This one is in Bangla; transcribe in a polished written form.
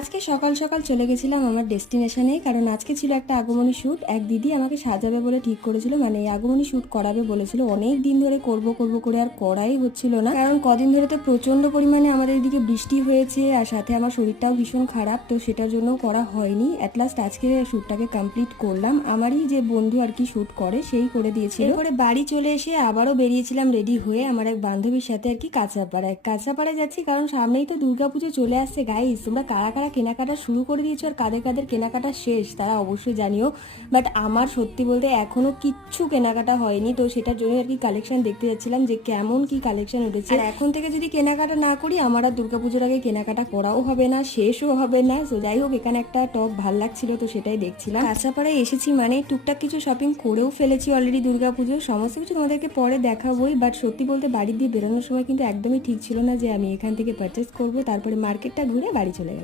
আজকে সকাল সকাল চলে গেছিলাম আমার ডেস্টিনেশনে, কারণ আজকে ছিল একটা আগমনী শ্যুট। এক দিদি আমাকে সাজাবে বলে ঠিক করেছিল, মানে এই আগমনী শ্যুট করাবে বলেছিল। অনেক দিন ধরে করব করব করে আর করাই হচ্ছিল না, কারণ কদিন ধরে তো প্রচন্ড পরিমাণে আমাদের এদিকে বৃষ্টি হয়েছে, আর সাথে আমার শরীরটাও ভীষণ খারাপ, তো সেটার জন্য করা হয়নি। অ্যাট লাস্ট আজকে শ্যুটটাকে কমপ্লিট করলাম। আমারই যে বন্ধু আর কি শ্যুট করে, সেই করে দিয়েছিল। এরপরে বাড়ি চলে এসে আবারও বেরিয়েছিলাম রেডি হয়ে আমার এক বান্ধবীর সাথে আর কি কাঁচরাপাড়ায় যাচ্ছি, কারণ সামনেই তো দুর্গাপুজো চলে আসছে। গাইস, তোমরা কারা কারা কেনাকাটা শুরু করে দিয়েছো আর কাদের কাদের কেনাকাটা শেষ তারা অবশ্যই জানিও। বাট আমার সত্যি বলতে এখনো কিচ্ছু কেনাকাটা হয়নি, তো সেটার জন্য আর কি কালেকশন দেখতে যাচ্ছিলাম যে কেমন কি কালেকশন উঠেছে। আর এখন থেকে যদি কেনাকাটা না করি, আমার আর দুর্গাপুজোর আগে কেনাকাটা করাও হবে না, শেষও হবে না। তো যাই হোক, এখানে একটা টপ ভাল লাগছিল, তো সেটাই দেখছিলাম। কাঁচরাপাড়ায় এসেছি মানে টুকটাক কিছু শপিং করেও ফেলেছি অলরেডি দুর্গাপুজোর। সমস্ত কিছু তোমাদেরকে পরে দেখাবোই, বাট সত্যি বলতে বাড়ি দিয়ে বেরোনোর সময় কিন্তু একদমই ঠিক ছিল না যে আমি এখান থেকে পারচেস করবো। তারপরে মার্কেটটা ঘুরে বাড়ি চলে গেলাম।